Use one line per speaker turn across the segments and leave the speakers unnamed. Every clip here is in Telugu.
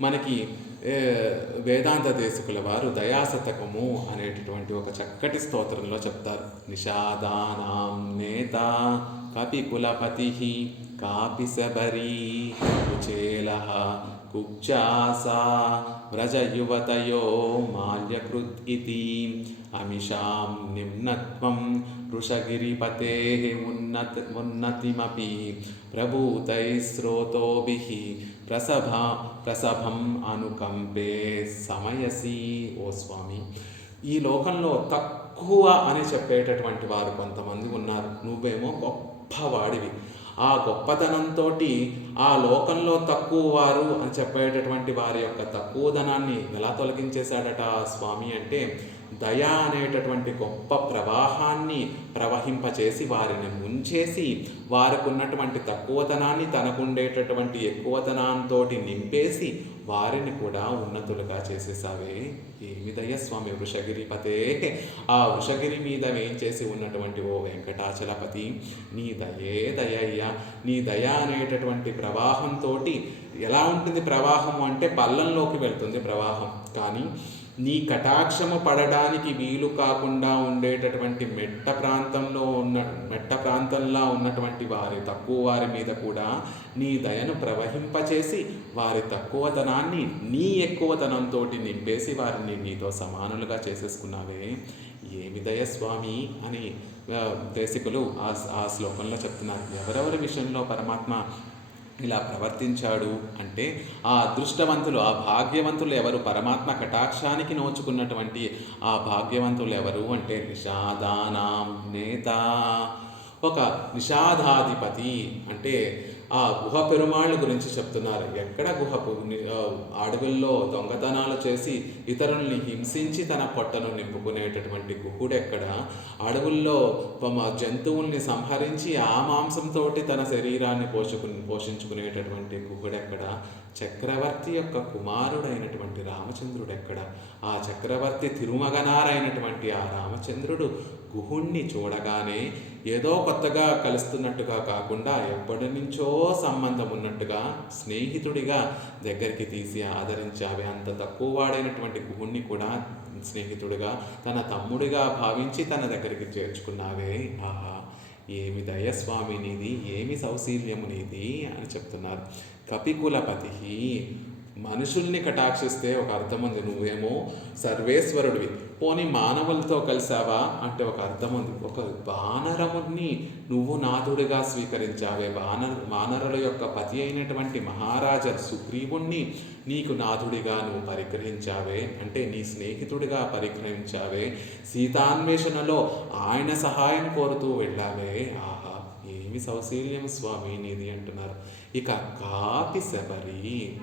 మనకి వేదాంత దేశకుల వారు దయాశతకము అనేటటువంటి ఒక చక్కటి స్తోత్రంలో చెప్తారు. నిషాదానాం నేత కపి కులపతి కాపి శబరీ కుచేల కుబ్జాసా వ్రజయువతయో మాల్యకృత్ ఇతి అమిషాం నిమ్నత్వం వృషగిరిపతే ఉన్నత ఉన్నతిమపి ప్రభూతైస్రోతోభిः ప్రసభ ప్రసభం అనుకంపే సమయసి ఓ స్వామి ఈ లోకంలో తక్కువ అని చెప్పేటటువంటి వారు కొంతమంది ఉన్నారు. నువ్వేమో గొప్పవాడివి. ఆ గొప్పతనంతో ఆ లోకంలో తక్కువ వారు అని చెప్పేటటువంటి వారి యొక్క తక్కువ ధనాన్ని ఎలా తొలగించేశాడట ఆ స్వామి అంటే దయ అనేటటువంటి గొప్ప ప్రవాహాన్ని ప్రవహింపచేసి వారిని ముంచేసి వారికి ఉన్నటువంటి తక్కువతనాన్ని తనకుండేటటువంటి ఎక్కువతనంతో నింపేసి వారిని కూడా ఉన్నతులుగా చేసేసావే ఏమి దయ స్వామి వృషగిరిపతే? ఆ వృషగిరి మీద వేయించేసి ఉన్నటువంటి ఓ వెంకటాచలపతి నీ దయే దయ్యా నీ దయ అనేటటువంటి ప్రవాహంతో ఎలా ఉంటుంది ప్రవాహం అంటే పల్లంలోకి వెళ్తుంది ప్రవాహం. కానీ నీ కటాక్షము పడడానికి వీలు కాకుండా ఉండేటటువంటి మెట్ట ప్రాంతంలో ఉన్న మెట్ట ప్రాంతంలో ఉన్నటువంటి వారి తక్కువ వారి మీద కూడా నీ దయను ప్రవహింపచేసి వారి తక్కువతనాన్ని నీ ఎక్కువతనంతో నింపేసి వారిని నీతో సమానులుగా చేసేసుకున్నావే. ఏమి దయ స్వామి అని దేశికులు ఆ ఆ శ్లోకంలో చెప్తున్నారు. ఎవరెవరి విషయంలో పరమాత్మ ఇలా ప్రవర్తించాడు అంటే ఆ అదృష్టవంతులు ఆ భాగ్యవంతులు ఎవరు? పరమాత్మ కటాక్షానికి నోచుకున్నటువంటి ఆ భాగ్యవంతులు ఎవరు అంటే నిషాదానాం నేత. ఒక నిషాదాధిపతి అంటే ఆ గుహ పెరుమాళ్ళ గురించి చెప్తున్నారు. ఎక్కడ గుహ అడవుల్లో దొంగతనాలు చేసి ఇతరుల్ని హింసించి తన పొట్టను నింపుకునేటటువంటి గుహుడెక్కడ? అడవుల్లో తమ జంతువుల్ని సంహరించి ఆ మాంసంతో తన శరీరాన్ని పోషకు పోషించుకునేటటువంటి గుహుడెక్కడ? చక్రవర్తి యొక్క కుమారుడైనటువంటి రామచంద్రుడు ఎక్కడ ఆ చక్రవర్తి తిరుమగనారైనటువంటి ఆ రామచంద్రుడు గుహుణ్ణి చూడగానే ఏదో కొత్తగా కలుస్తున్నట్టుగా కాకుండా ఎప్పటి నుంచో సంబంధం ఉన్నట్టుగా స్నేహితుడిగా దగ్గరికి తీసి ఆదరించావే. అంత తక్కువ వాడైనటువంటి గుహుణ్ణి కూడా స్నేహితుడిగా తన తమ్ముడిగా భావించి తన దగ్గరికి చేర్చుకున్నావే. ఆహా ఏమి దయస్వామి నీది ఏమి సౌశీల్యము నీది అని చెప్తున్నారు. కపికులపతి మనుషుల్ని కటాక్షిస్తే ఒక అర్థం ఉంది నువ్వేమో సర్వేశ్వరుడివి. పోనీ మానవులతో కలిసావా? అంటే ఒక అర్థం ఉంది ఒక వానరముని నువ్వు నాథుడిగా స్వీకరించావే. వానర వానరుల యొక్క పతి అయినటువంటి మహారాజ సుగ్రీవుణ్ణి నీకు నాథుడిగా నువ్వు పరిగ్రహించావే. అంటే నీ స్నేహితుడిగా పరిగ్రహించావే. సీతాన్వేషణలో ఆయన సహాయం కోరుతూ వెళ్ళావే. ఆహా ఏమి సౌశీల్యం స్వామి నీది అంటున్నారు. ఇక కాపి శబరి.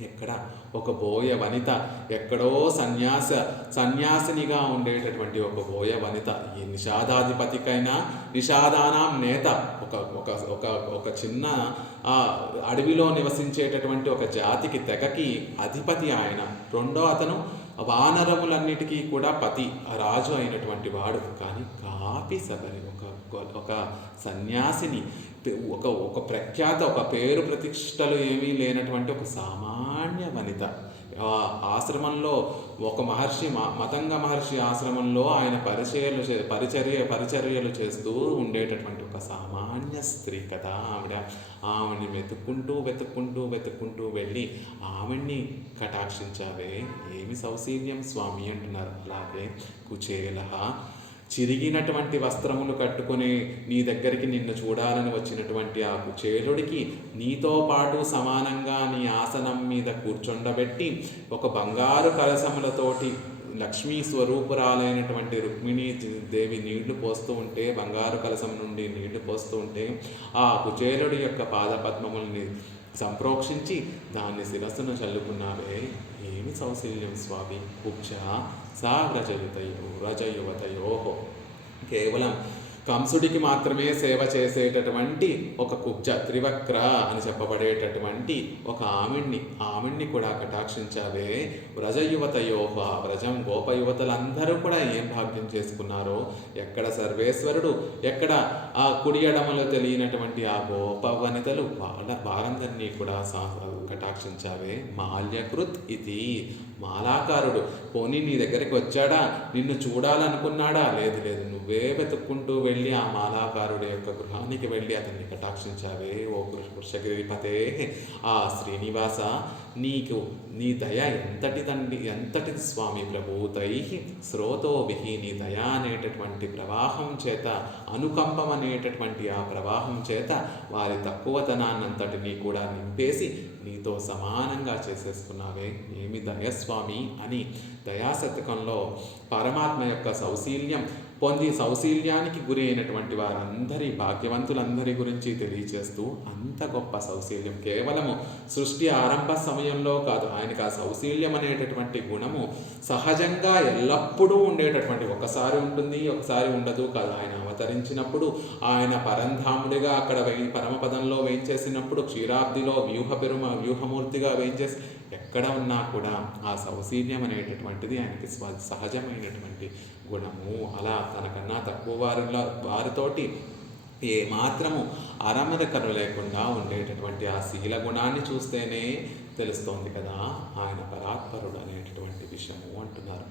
ఎక్కడ ఒక బోయ వనిత ఎక్కడో సన్యాస సన్యాసినిగా ఉండేటటువంటి ఒక బోయ వనిత. ఈ నిషాదాధిపతికైనా నిషాదానాం నేత ఒక ఒక ఒక ఒక చిన్న అడవిలో నివసించేటటువంటి ఒక జాతికి తెగకి అధిపతి ఆయన. రెండో అతను వానరములన్నిటికీ కూడా పతి రాజు అయినటువంటి వాడు. కానీ కాపి సబరి ఒక ఒక సన్యాసిని ఒక ఒక ప్రఖ్యాత ఒక పేరు ప్రతిష్టలు ఏమీ లేనటువంటి ఒక సామాన్య వనిత. ఆ ఆశ్రమంలో ఒక మహర్షి మ- మతంగ మహర్షి ఆశ్రమంలో ఆయన పరిచర్యలు చే పరిచర్య పరిచర్యలు చేస్తూ ఉండేటటువంటి ఒక సామాన్య స్త్రీ కదా ఆవిడ. ఆవిడ్ని వెతుక్కుంటూ వెతుక్కుంటూ వెతుక్కుంటూ వెళ్ళి ఆవిడ్ని కటాక్షించావే. ఏమి సౌశీల్యం స్వామి అంటున్నారు. అలాగే కుచేలహ చిరిగినటువంటి వస్త్రములు కట్టుకొని నీ దగ్గరికి నిన్ను చూడాలని వచ్చినటువంటి ఆ కుచేలుడికి నీతో పాటు సమానంగా నీ ఆసనం మీద కూర్చొండబెట్టి ఒక బంగారు కలశములతోటి లక్ష్మీ స్వరూపురాలైనటువంటి రుక్మిణీ దేవి నీళ్ళు పోస్తూ ఉంటే బంగారు కలశం నుండి నీళ్ళు పోస్తూ ఉంటే ఆ కుచేలుడి యొక్క పాదపద్మముల్ని సంప్రోక్షించి దాన్ని శిరస్సును చల్లుకున్నావే. ఏమి సౌశల్యం స్వామి? కుక్ష. సా రజయుతయో రజయువతయో. కేవలం కంసుడికి మాత్రమే సేవ చేసేటటువంటి ఒక కుబ్జ త్రివక్ర అని చెప్పబడేటటువంటి ఒక ఆమెణ్ణి. ఆమెణ్ణి కూడా కటాక్షించావే. వ్రజయువత యోహ వ్రజం గోపయువతలందరూ కూడా ఏం భాగ్యం చేసుకున్నారో? ఎక్కడ సర్వేశ్వరుడు? ఎక్కడ ఆ కుడియడమలో తెలియనటువంటి ఆ గోప వనితలు వాళ్ళ వారందరినీ కూడా సా కటాక్షించావే. మాల్యకృత్ ఇది మాలాకారుడు పోనీ నీ దగ్గరికి వచ్చాడా? నిన్ను చూడాలనుకున్నాడా? లేదు లేదు. నువ్వే వెతుక్కుంటూ వెళ్ళి. వెళ్ళి ఆ మాలాకారుడి యొక్క గృహానికి వెళ్ళి అతన్ని కటాక్షించావే ఓ వృషగిరిపతే ఆ శ్రీనివాస నీకు నీ దయ ఎంతటి తండ్రి ఎంతటిది స్వామి ప్రభూతై స్రోతోభి నీ దయ అనేటటువంటి ప్రవాహం చేత అనుకంపం అనేటటువంటి ఆ ప్రవాహం చేత వారి తక్కువతనాన్నంతటినీ కూడా నింపేసి నీతో సమానంగా చేసేసుకున్నావే. ఏమి దయస్వామి అని దయాశతకంలో పరమాత్మ యొక్క సౌశీల్యం పొంది సౌశీల్యానికి గురి అయినటువంటి వారందరి భాగ్యవంతులందరి గురించి తెలియచేస్తూ అంత గొప్ప సౌశీల్యం. కేవలము సృష్టి ఆరంభ సమయంలో కాదు ఆయనకు ఆ సౌశీల్యం అనేటటువంటి గుణము సహజంగా ఎల్లప్పుడూ ఉండేటటువంటి ఒకసారి ఉంటుంది ఒకసారి ఉండదు కాదు. ఆయన అవతరించినప్పుడు ఆయన పరంధాముడిగా అక్కడ వేయి పరమపదంలో వేయించేసినప్పుడు క్షీరాబ్దిలో వ్యూహ పెరుమ వ్యూహమూర్తిగా వేయించేసి ఎక్కడ ఉన్నా కూడా ఆ సౌశీల్యం అనేటటువంటిది ఆయనకి సహజమైనటువంటి గుణము అలా తనకన్నా తక్కువ వారిలో వారితోటి ఏ మాత్రము అరమరికలు లేకుండా ఉండేటటువంటి ఆ శీల గుణాన్ని చూస్తేనే తెలుస్తోంది కదా ఆయన పరాత్పరుడు అనేటటువంటి విషయము అంటున్నారు.